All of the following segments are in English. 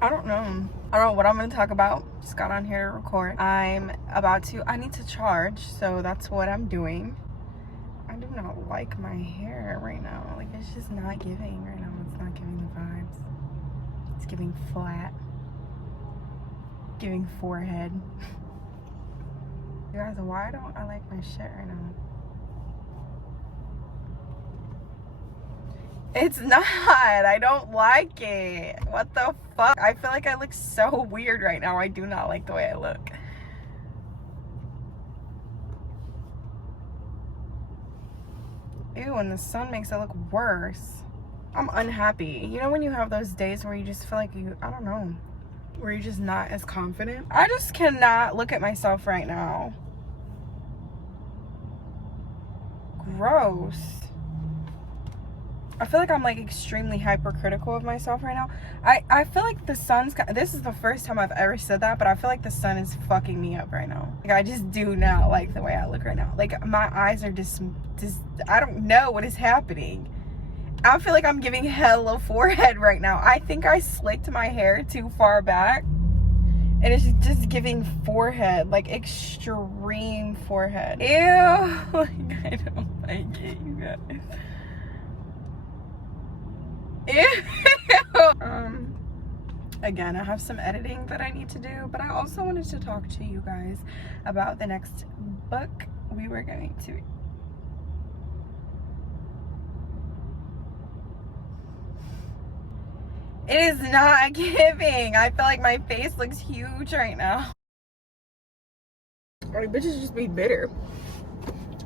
I don't know what I'm going to talk about. Just got on here to record. I need to charge, so that's what I'm doing. I do not like my hair right now. Like, it's just not giving right now. It's not giving the vibes. It's giving flat. Giving forehead. You guys, why don't I like my shit right now? It's not. I don't like it. What the fuck? I feel like I look so weird right now. I do not like the way I look. Ew, and the sun makes it look worse. I'm unhappy. You know when you have those days where you just feel like I don't know, where you're just not as confident? I just cannot look at myself right now. Gross. I feel like I'm like extremely hypercritical of myself right now. I feel like the sun's, this is the first time I've ever said that, but I feel like the sun is fucking me up right now. Like, I just do not like the way I look right now. Like, my eyes are just I don't know what is happening. I feel like I'm giving hella forehead right now. I think I slicked my hair too far back, and it's just giving forehead, like extreme forehead. Ew, like, I don't like it, you guys. Ew. Again, I have some editing that I need to do, but I also wanted to talk to you guys about the next book we were going to read. It is not giving. I feel like my face looks huge right now. Or bitches just be bitter.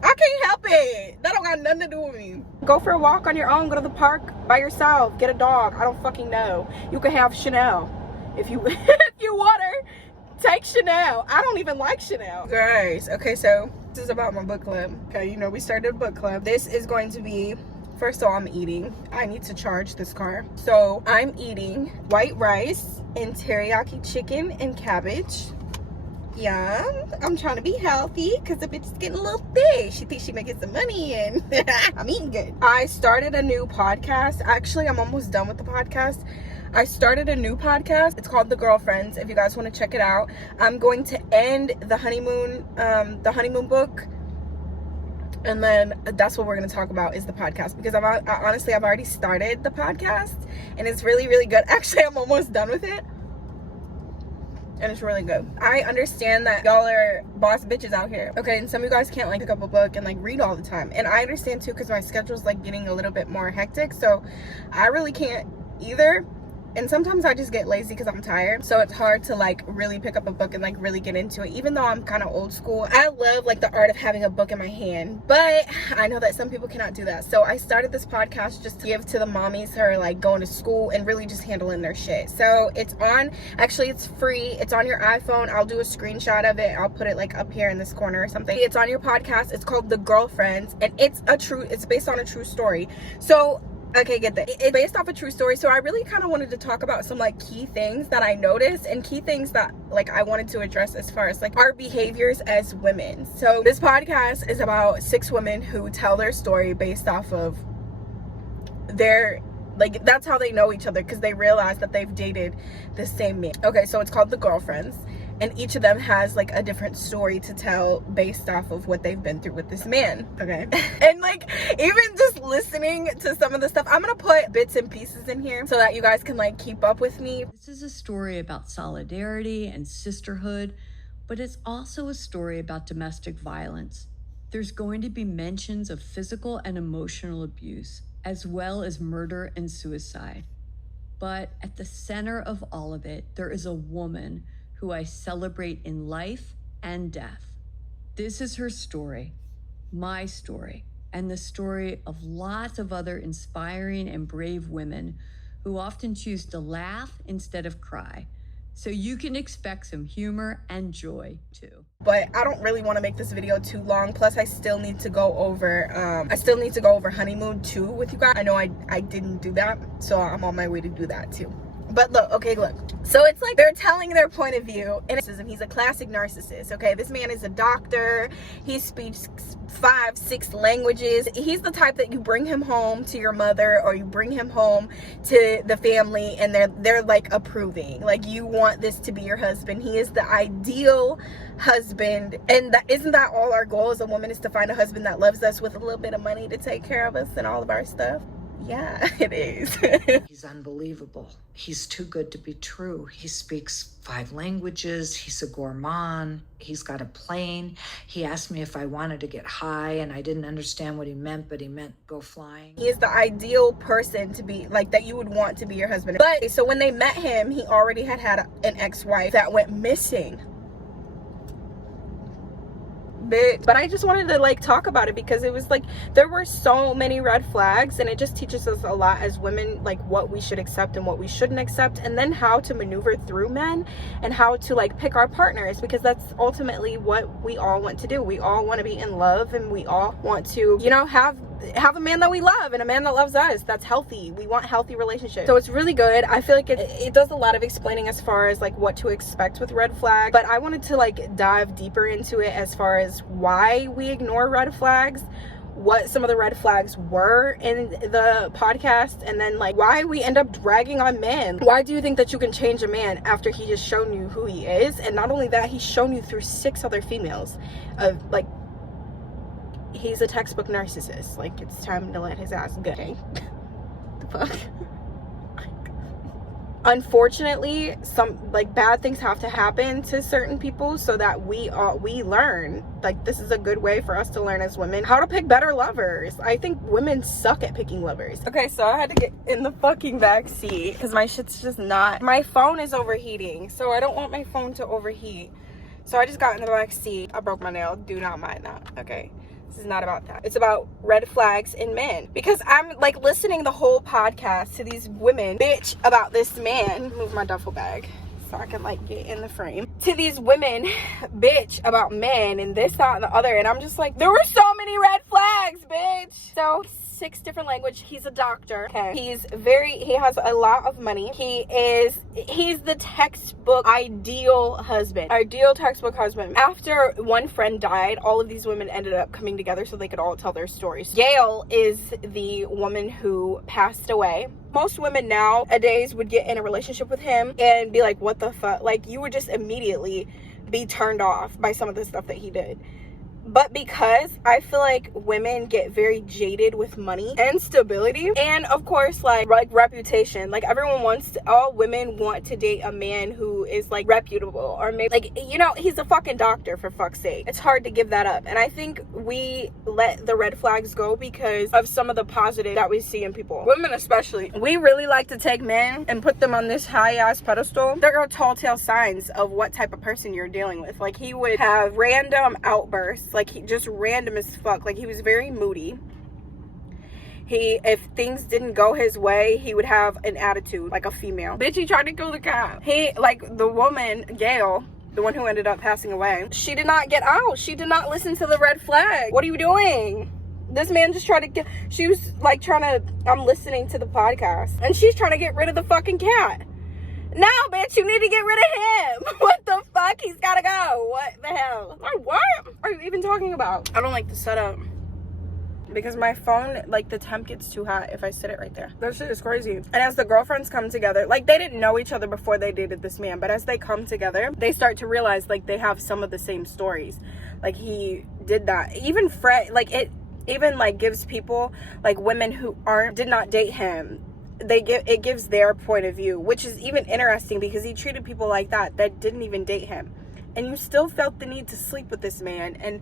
I can't help it. That don't got nothing to do with me. Go for a walk on your own. Go to the park by yourself. Get a dog. I don't fucking know. You can have Chanel if you if you want her. Take Chanel. I don't even like Chanel. Guys, okay, so this is about my book club. Okay, you know we started a book club. This is going to be, first of all, I'm eating. I need to charge this car. So I'm eating white rice and teriyaki chicken and cabbage. Yeah, I'm trying to be healthy because the bitch is getting a little thick. She thinks she's making some money and I'm eating good. I started a new podcast. Actually, I'm almost done with the podcast. I started a new podcast. It's called The Girlfriends. If you guys want to check it out, I'm going to end the HoneyMoon book. And then that's what we're going to talk about is the podcast, because I've already started the podcast and it's really, really good. Actually, I'm almost done with it. And it's really good. I understand that y'all are boss bitches out here, okay, and some of you guys can't like pick up a book and like read all the time, and I understand too, because my schedule's like getting a little bit more hectic, so I really can't either. And sometimes I just get lazy because I'm tired, so it's hard to like really pick up a book and like really get into it, even though I'm kind of old school. I love like the art of having a book in my hand, but I know that some people cannot do that. So I started this podcast just to give to the mommies who are like going to school and really just handling their shit. So it's on, actually it's free, it's on your iPhone. I'll do a screenshot of it, I'll put it like up here in this corner or something. It's on your podcast. It's called The Girlfriends, and it's based on a true story. So okay, get that. It's based off a true story. So I really kind of wanted to talk about some like key things that I noticed and key things that like I wanted to address as far as like our behaviors as women. So this podcast is about 6 women who tell their story based off of their, like, that's how they know each other, because they realize that they've dated the same man. Okay, so it's called The Girlfriends, and each of them has like a different story to tell based off of what they've been through with this man. Okay. And like, even just listening to some of the stuff, I'm gonna put bits and pieces in here so that you guys can like keep up with me. This is a story about solidarity and sisterhood, but it's also a story about domestic violence. There's going to be mentions of physical and emotional abuse, as well as murder and suicide. But at the center of all of it, there is a woman who I celebrate in life and death. This is her story, my story, and the story of lots of other inspiring and brave women who often choose to laugh instead of cry. So you can expect some humor and joy too. But I don't really want to make this video too long. Plus, I still need to go over HoneyMoon 2 with you guys. I know I didn't do that, so I'm on my way to do that too. But look, okay, look. So it's like they're telling their point of view, and he's a classic narcissist, okay? This man is a doctor. He speaks 5-6 languages. He's the type that you bring him home to your mother, or you bring him home to the family, and they're like approving. Like, you want this to be your husband. He is the ideal husband. And isn't that all our goal as a woman, is to find a husband that loves us with a little bit of money to take care of us and all of our stuff? Yeah, it is. He's unbelievable. He's too good to be true. He speaks 5 languages. He's a gourmand. He's got a plane. He asked me if I wanted to get high, and I didn't understand what he meant, but he meant go flying. He is the ideal person to be, like, that you would want to be your husband. But, so when they met him, he already had an ex-wife that went missing. But I just wanted to like talk about it, because it was like there were so many red flags, and it just teaches us a lot as women, like what we should accept and what we shouldn't accept, and then how to maneuver through men and how to like pick our partners, because that's ultimately what we all want to do. We all want to be in love, and we all want to, you know, have a man that we love and a man that loves us. That's healthy. We want healthy relationships. So it's really good. I feel like it does a lot of explaining as far as like what to expect with red flags, but I wanted to like dive deeper into it as far as why we ignore red flags, what some of the red flags were in the podcast, and then like why we end up dragging on men. Why do you think that you can change a man after he just shown you who he is? And not only that, he's shown you through 6 other females. Like, he's a textbook narcissist. Like, it's time to let his ass go. Okay. The fuck? Unfortunately, some like bad things have to happen to certain people so that we learn. Like, this is a good way for us to learn as women how to pick better lovers. I think women suck at picking lovers. Okay, so I had to get in the fucking back seat because my shit's just not, my phone is overheating, so I don't want my phone to overheat. So I just got in the back seat. I broke my nail. Do not mind that. Okay. This is not about that. It's about red flags in men. Because I'm like listening the whole podcast to these women bitch about this man. Move my duffel bag so I can like get in the frame. To these women bitch about men and this, that, and the other. And I'm just like, there were so many red flags, bitch. So 6 different language. He's a doctor. Okay. He has a lot of money. He's the textbook ideal husband. Ideal textbook husband. After one friend died, all of these women ended up coming together so they could all tell their stories. Gail is the woman who passed away. Most women nowadays would get in a relationship with him and be like, what the fuck? Like, you would just immediately be turned off by some of the stuff that he did. But because I feel like women get very jaded with money and stability, and of course like reputation, like all women want to date a man who is like reputable, or maybe like, you know, he's a fucking doctor, for fuck's sake. It's hard to give that up. And I think we let the red flags go because of some of the positive that we see in people. Women especially, we really like to take men and put them on this high ass pedestal. There are tall tale signs of what type of person you're dealing with. Like, he would have random outbursts, like he just random as fuck. Like, he was very moody. If things didn't go his way, he would have an attitude like a female. Bitch, he tried to kill the cat. Like the woman, Gail, the one who ended up passing away, she did not get out. She did not listen to the red flag. What are you doing? This man just tried to get, she was like I'm listening to the podcast, and she's trying to get rid of the fucking cat. No, bitch, you need to get rid of him. What the fuck? He's gotta go. What the hell? Like, what are you even talking about? I don't like the setup because my phone, like, the temp gets too hot if I sit it right there. That shit is crazy. And as the girlfriends come together, like, they didn't know each other before they dated this man, but as they come together, they start to realize, like, they have some of the same stories. Like, he did that. Even Fred, like, it even, like, gives people, like, women who did not date him, it gives their point of view, which is even interesting because he treated people like that didn't even date him, and you still felt the need to sleep with this man and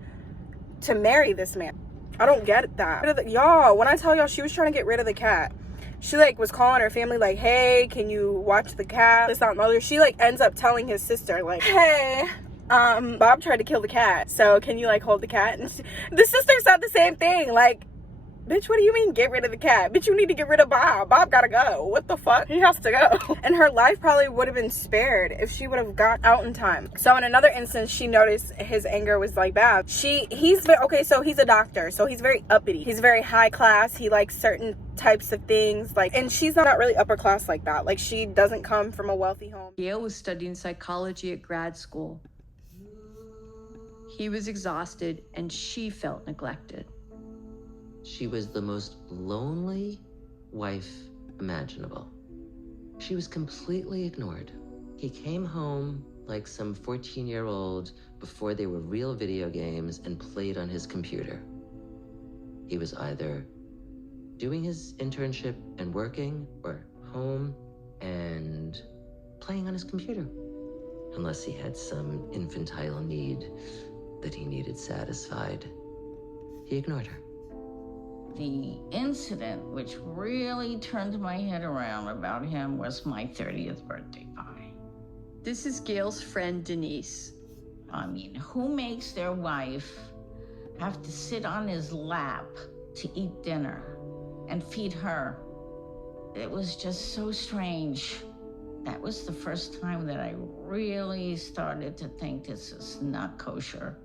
to marry this man. I don't get that. Y'all, when I tell y'all she was trying to get rid of the cat, she like was calling her family like, hey, can you watch the cat? This, that, and the other. She like ends up telling his sister like, hey, Bob tried to kill the cat, so can you like hold the cat? And the sister said the same thing, like, Bitch, what do you mean get rid of the cat? Bitch, you need to get rid of Bob. Bob gotta go. What the fuck? He has to go. And her life probably would have been spared if she would have got out in time. So in another instance, she noticed his anger was like bad. Okay, so he's a doctor, so he's very uppity. He's very high class. He likes certain types of things, like, and she's not really upper class like that. Like, she doesn't come from a wealthy home. Gail was studying psychology at grad school. He was exhausted and she felt neglected. She was the most lonely wife imaginable. She was completely ignored. He came home like some 14-year-old before they were real video games and played on his computer. He was either doing his internship and working, or home and playing on his computer. Unless he had some infantile need that he needed satisfied, he ignored her. The incident which really turned my head around about him was my 30th birthday party. This is Gail's friend, Denise. I mean, who makes their wife have to sit on his lap to eat dinner and feed her? It was just so strange. That was the first time that I really started to think this is not kosher.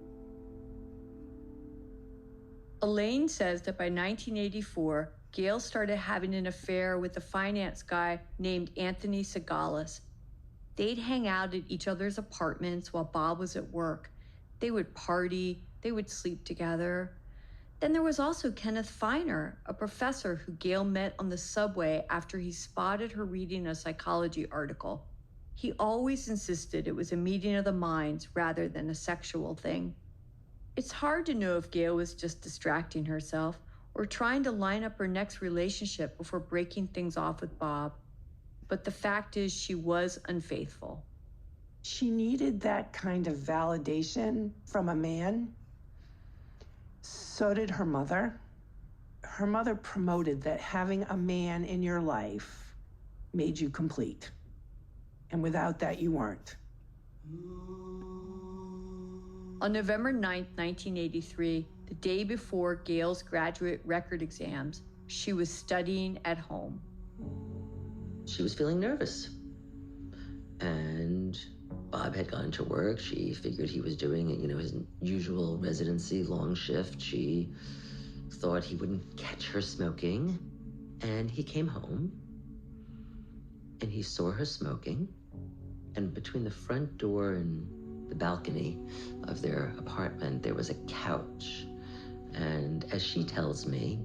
Elaine says that by 1984, Gail started having an affair with a finance guy named Anthony Segalis. They'd hang out at each other's apartments while Bob was at work. They would party, they would sleep together. Then there was also Kenneth Feiner, a professor who Gail met on the subway after he spotted her reading a psychology article. He always insisted it was a meeting of the minds rather than a sexual thing. It's hard to know if Gail was just distracting herself or trying to line up her next relationship before breaking things off with Bob. But the fact is, she was unfaithful. She needed that kind of validation from a man. So did her mother. Her mother promoted that having a man in your life made you complete. And without that, you weren't. On November 9th, 1983, the day before Gail's graduate record exams, she was studying at home. She was feeling nervous. And Bob had gone to work. She figured he was doing, his usual residency long shift. She thought he wouldn't catch her smoking. And he came home and he saw her smoking. And between the front door and the balcony of their apartment, there was a couch. And as she tells me,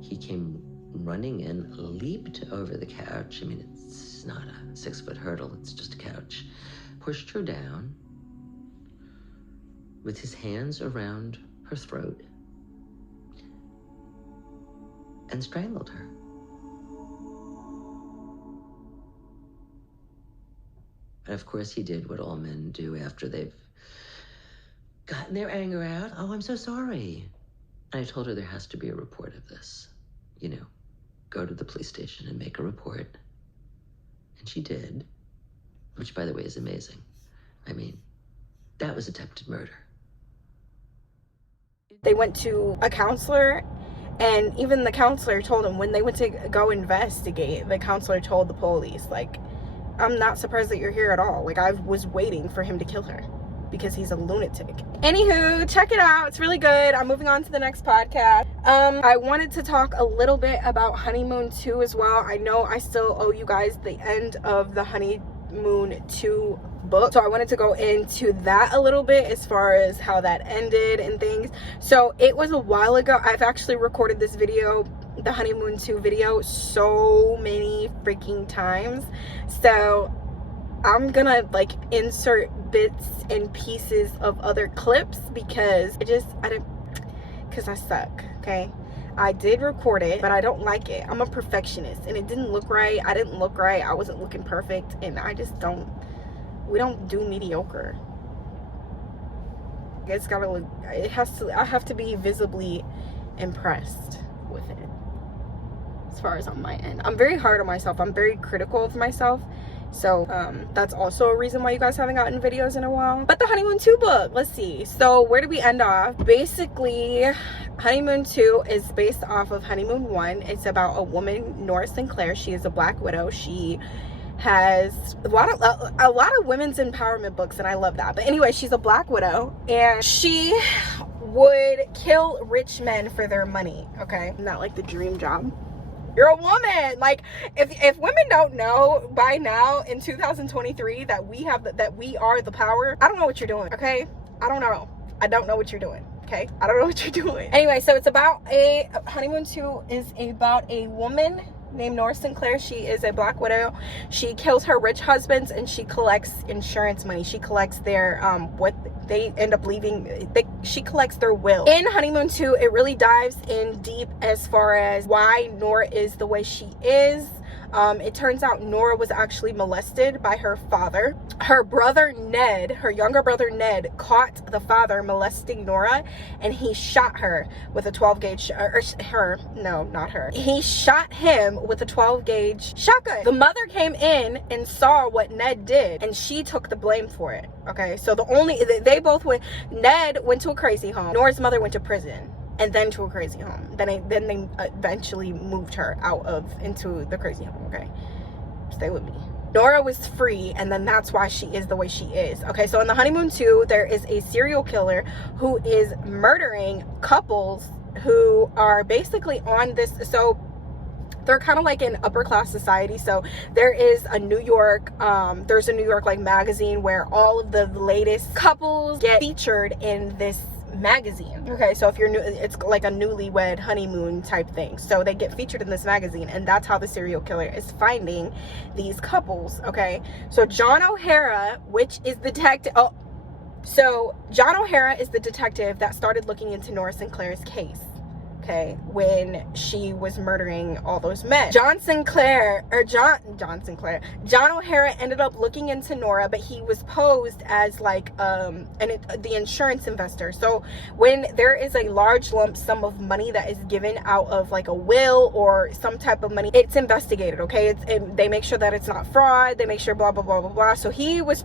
he came running in, leaped over the couch. I mean, it's not a 6-foot hurdle, it's just a couch. Pushed her down with his hands around her throat and strangled her. And of course he did what all men do after they've gotten their anger out. Oh, I'm so sorry. And I told her there has to be a report of this. Go to the police station and make a report. And she did, which, by the way, is amazing. I mean, that was attempted murder. They went to a counselor, and even the counselor told them when they went to go investigate, the counselor told the police, like, I'm not surprised that you're here at all. Like, I was waiting for him to kill her because he's a lunatic. Anywho, check it out. It's really good. I'm moving on to the next podcast. I wanted to talk a little bit about HoneyMoon 2 as well. I know I still owe you guys the end of the HoneyMoon 2 book, so I wanted to go into that a little bit as far as how that ended and things. So it was a while ago. I've actually recorded this video, the HoneyMoon 2 video, so many freaking times. So I'm gonna like insert bits and pieces of other clips because I suck, okay? I did record it, but I don't like it. I'm a perfectionist and it didn't look right. I didn't look right. I wasn't looking perfect, and we don't do mediocre. It's gotta look, I have to be visibly impressed with it. As far as on my end, I'm very hard on myself. I'm very critical of myself. So that's also a reason why you guys haven't gotten videos in a while. But the HoneyMoon 2 book, let's see. So where did we end off? Basically, HoneyMoon 2 is based off of HoneyMoon 1. It's about a woman, Nora Sinclair. She is a Black widow. She has a lot of women's empowerment books, and I love that. But anyway, she's a Black widow, and she would kill rich men for their money. Okay, not like the dream job. You're a woman. Like, if women don't know by now in 2023 that we are the power, I don't know what you're doing. Okay, I don't know what you're doing. Okay, I don't know what you're doing. Anyway, so it's about HoneyMoon 2 is about a woman named Nora Sinclair. She is a Black widow. She kills her rich husbands, and she collects insurance money. She collects their what they end up leaving. She collects their will. In HoneyMoon 2, it really dives in deep as far as why Nora is the way she is. It turns out Nora was actually molested by her father. Her brother Ned, her younger brother Ned, caught the father molesting Nora, and he shot her with a 12-gauge, not her. He shot him with a 12-gauge shotgun. The mother came in and saw what Ned did, and she took the blame for it. Okay, so they both went. Ned went to a crazy home. Nora's mother went to prison, and then to a crazy home. Then they eventually moved her into the crazy home. Okay, stay with me. Nora was free, and then that's why she is the way she is. Okay, so in the HoneyMoon 2, there is a serial killer who is murdering couples who are basically on this. So they're kind of like in upper class society. So there is a New York, there's a New York like magazine where all of the latest couples get featured in this magazine. Okay, so if you're new, it's like a newlywed honeymoon type thing. So they get featured in this magazine, and that's how the serial killer is finding these couples. Okay, so John O'Hara, which is the detective. So John O'Hara is the detective that started looking into Nora Sinclair's case. Okay, when she was murdering all those men. John O'Hara ended up looking into Nora, but he was posed as like the insurance investor. So when there is a large lump sum of money that is given out of like a will or some type of money, it's investigated. Okay, they make sure that it's not fraud. They make sure blah blah blah blah blah. So he was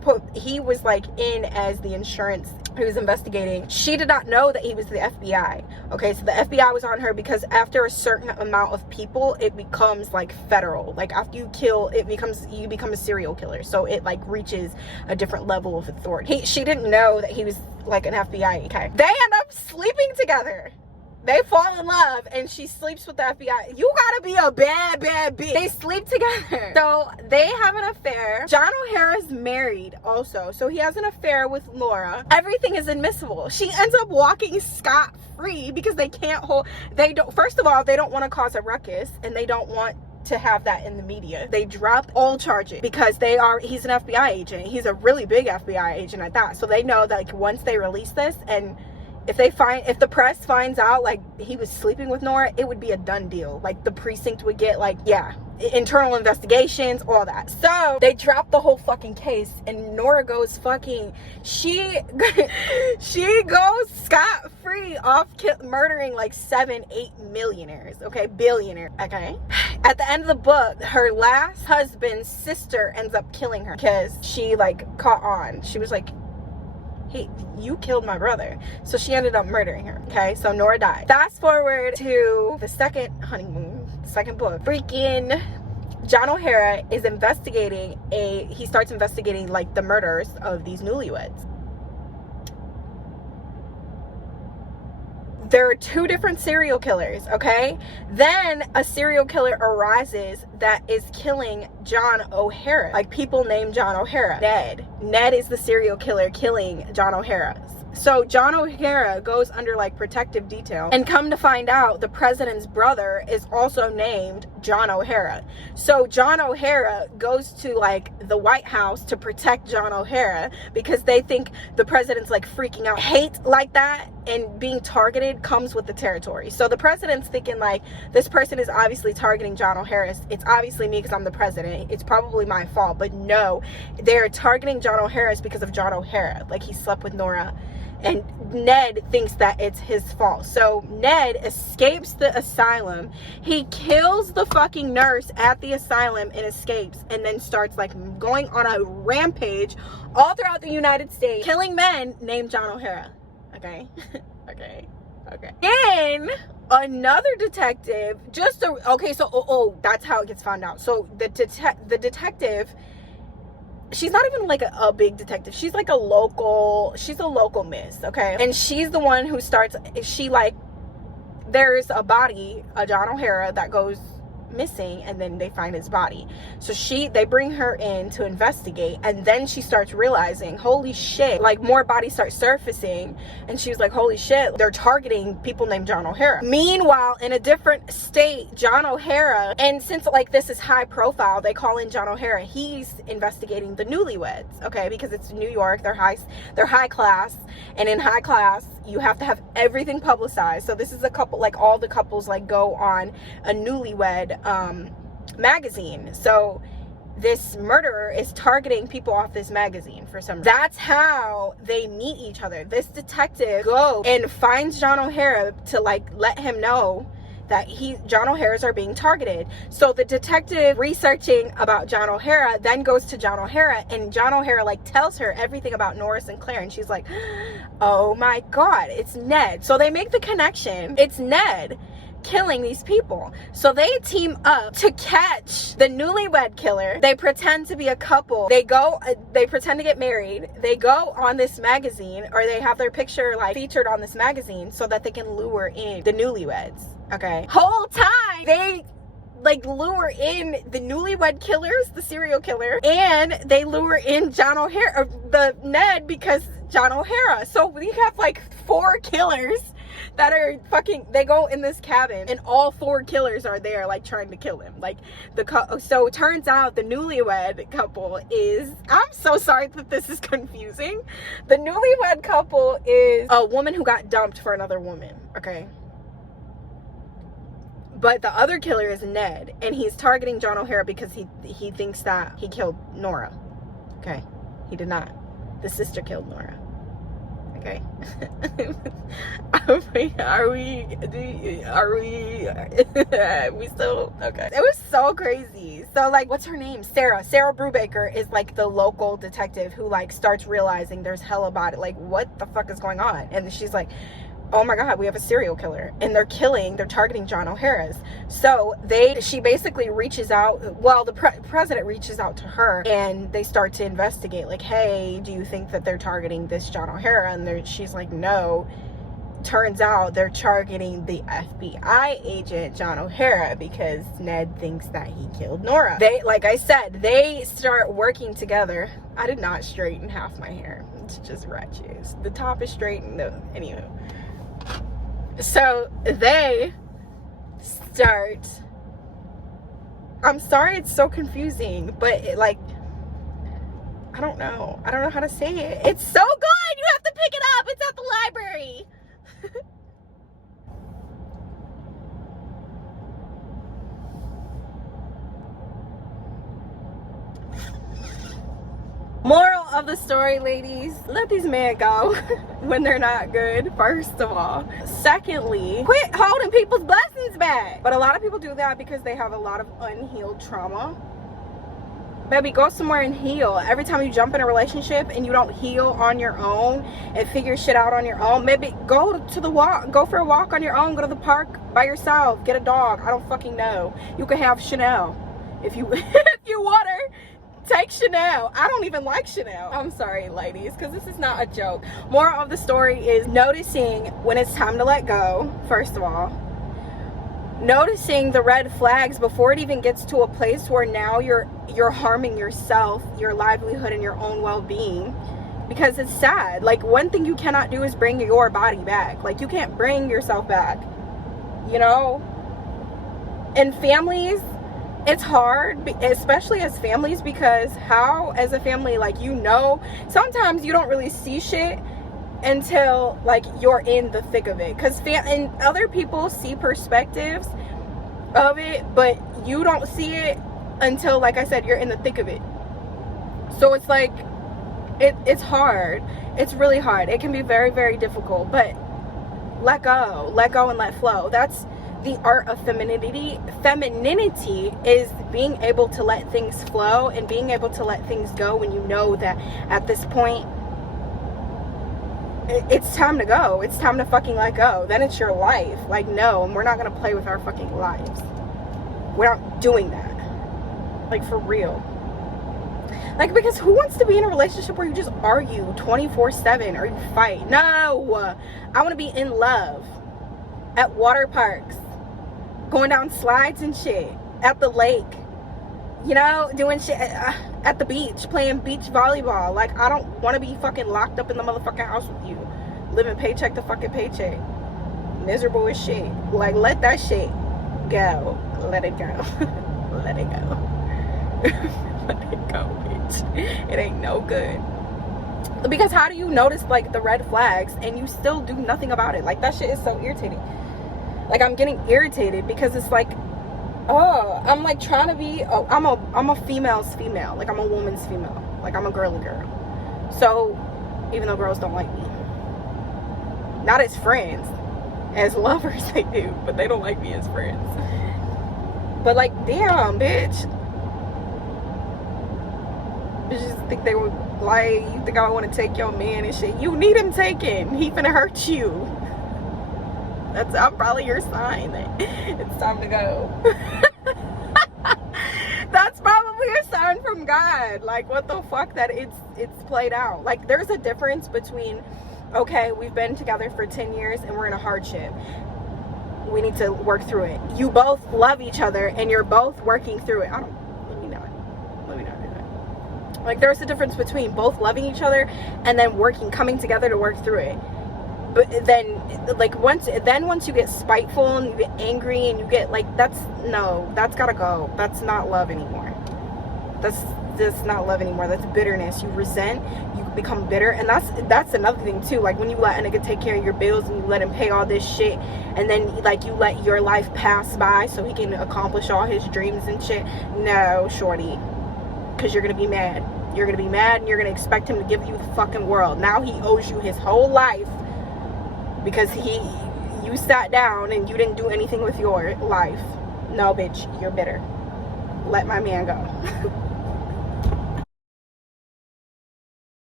like in as the insurance. He was investigating. She did not know that he was the FBI. Okay, so the FBI was on her because after a certain amount of people, it becomes like federal. Like after you kill, you become a serial killer. So it like reaches a different level of authority. She didn't know that he was like an FBI. Okay, they end up sleeping together. They fall in love, and she sleeps with the FBI. You gotta be a bad bitch. They sleep together. So they have an affair. John O'Hara's married also. So he has an affair with Laura. Everything is admissible. She ends up walking scot-free because first of all, they don't want to cause a ruckus, and they don't want to have that in the media. They drop all charges because he's an FBI agent. He's a really big FBI agent at that. So they know that like once they release this, and if the press finds out like he was sleeping with Nora, it would be a done deal. Like the precinct would get like, yeah, internal investigations, all that. So they dropped the whole fucking case, and Nora goes she goes scot-free off murdering like 7-8 millionaires. Okay, billionaire. Okay, at the end of the book, her last husband's sister ends up killing her because she like caught on. She was like, hey, you killed my brother. So she ended up murdering her. Okay, so Nora died. Fast forward to the second honeymoon, second book. Freaking John O'Hara is he starts investigating like the murders of these newlyweds. There are two different serial killers, okay? Then a serial killer arises that is killing John O'Hara. Like people named John O'Hara. Ned is the serial killer killing John O'Hara. So John O'Hara goes under like protective detail, and come to find out the president's brother is also named John O'Hara. So John O'Hara goes to like the White House to protect John O'Hara because they think the president's like freaking out. Hate like that and being targeted comes with the territory. So the president's thinking like, this person is obviously targeting John O'Hara. It's obviously me because I'm the president. It's probably my fault. But no, they're targeting John O'Hara because of John O'Hara. Like he slept with Nora. And Ned thinks that it's his fault. So Ned escapes the asylum. He kills the fucking nurse at the asylum and escapes, and then starts like going on a rampage all throughout the United States, killing men named John O'Hara. Okay. Okay. Okay. Then another detective, that's how it gets found out. So the detective, she's not even like a big detective. She's like a local miss, okay? And she's the one who starts, there's a body, a John O'Hara, that goes missing, and then they find his body. So they bring her in to investigate, and then she starts realizing, holy shit, like more bodies start surfacing, and she was like, holy shit, they're targeting people named John O'Hara. Meanwhile, in a different state, John O'Hara, and since like this is high profile, they call in John O'Hara. He's investigating the newlyweds, okay, because it's New York, they're high class, and in high class you have to have everything publicized. So this is a couple, like all the couples like go on a newlywed magazine. So this murderer is targeting people off this magazine for some reason. That's how they meet each other. This detective goes and finds John O'Hara to like let him know that John O'Hara's are being targeted. So the detective researching about John O'Hara then goes to John O'Hara, and John O'Hara like tells her everything about Norris and Claire, and she's like, oh my god, it's Ned. So they make the connection, it's Ned killing these people. So they team up to catch the newlywed killer. They pretend to be a couple. They pretend to get married. They go on this magazine, or they have their picture like featured on this magazine so that they can lure in the newlyweds. Okay. Whole time they like lure in the newlywed killers, the serial killer, and they lure in John O'Hara, the Ned, because John O'Hara. So we have like 4 killers that are they go in this cabin, and all 4 killers are there like trying to kill him. Like so it turns out the newlywed couple is, I'm so sorry that this is confusing. The newlywed couple is a woman who got dumped for another woman, okay? But the other killer is Ned, and he's targeting John O'Hara because he thinks that he killed Nora. Okay, he did not. The sister killed Nora. Okay. Are we still okay? It was so crazy. So like, what's her name? Sarah Brubaker is like the local detective who like starts realizing there's hella body, like what the fuck is going on? And she's like, oh my god, we have a serial killer, and they're targeting John O'Hara's. So she basically reaches out, well, the president reaches out to her, and they start to investigate, like, hey, do you think that they're targeting this John O'Hara? And she's like, no. Turns out they're targeting the FBI agent John O'Hara because Ned thinks that he killed Nora. Like I said, they start working together. I did not straighten half my hair. It's just ratchets. The top is straight, and anywho. So they start, I'm sorry it's so confusing, but I don't know how to say it. It's so good, you have to pick it up, it's at the library. Moral of the story, ladies, let these men go when they're not good, first of all. Secondly, quit holding people's blessings back. But a lot of people do that because they have a lot of unhealed trauma. Baby, go somewhere and heal. Every time you jump in a relationship and you don't heal on your own and figure shit out on your own, maybe go for a walk on your own, go to the park by yourself, get a dog, I don't fucking know. You can have Chanel if you want her. Take Chanel. I don't even like Chanel. I'm sorry, ladies, because this is not a joke. Moral of the story is noticing when it's time to let go, first of all. Noticing the red flags before it even gets to a place where now you're harming yourself, your livelihood, and your own well-being. Because it's sad. Like, one thing you cannot do is bring your body back. Like, you can't bring yourself back. You know? And families, it's hard, especially as families, because how, as a family, like, sometimes you don't really see shit until, like, you're in the thick of it. Because and other people see perspectives of it, but you don't see it until, like I said, you're in the thick of it. So it's like, it's hard. It's really hard. It can be very, very difficult, but let go and let flow. That's the art of femininity. Femininity is being able to let things flow and being able to let things go when you know that at this point it's time to go. It's time to fucking let go. Then it's your life. Like, no, and we're not gonna play with our fucking lives. We're not doing that. Like, for real. Like, because who wants to be in a relationship where you just argue 24/7 or you fight? No, I want to be in love at water parks, going down slides and shit, at the lake, you know, doing shit at the beach, playing beach volleyball. Like, I don't want to be fucking locked up in the motherfucking house with you, living paycheck to fucking paycheck, miserable as shit. Like, let that shit go. Let it go. Let it go. Let it go, bitch. It ain't no good. Because how do you notice, like, the red flags and you still do nothing about it? Like, that shit is so irritating. Like, I'm getting irritated because it's like, oh, I'm like trying to be, oh, I'm a female's female. Like, I'm a woman's female. Like, I'm a girly girl. So, even though girls don't like me, not as friends, as lovers they do, but they don't like me as friends. But like, damn, bitch. Bitches think they would, like, you think I want to take your man and shit. You need him taken. He finna hurt you. I'm probably your sign that it's time to go. That's probably a sign from God. Like, what the fuck, that it's played out. Like, there's a difference between, okay, we've been together for 10 years and we're in a hardship. We need to work through it. You both love each other and you're both working through it. Let me not do that. Like, there's a difference between both loving each other and then coming together to work through it. But then, like, once you get spiteful and you get angry and you get, like, that's gotta go. That's not love anymore. That's not love anymore. That's bitterness. You resent, you become bitter. And that's another thing too. Like, when you let a nigga take care of your bills and you let him pay all this shit, and then, like, you let your life pass by so he can accomplish all his dreams and shit. No, shorty. Because you're gonna be mad. You're gonna be mad and you're gonna expect him to give you the fucking world. Now he owes you his whole life because you sat down and you didn't do anything with your life. No, bitch, you're bitter. Let my man go.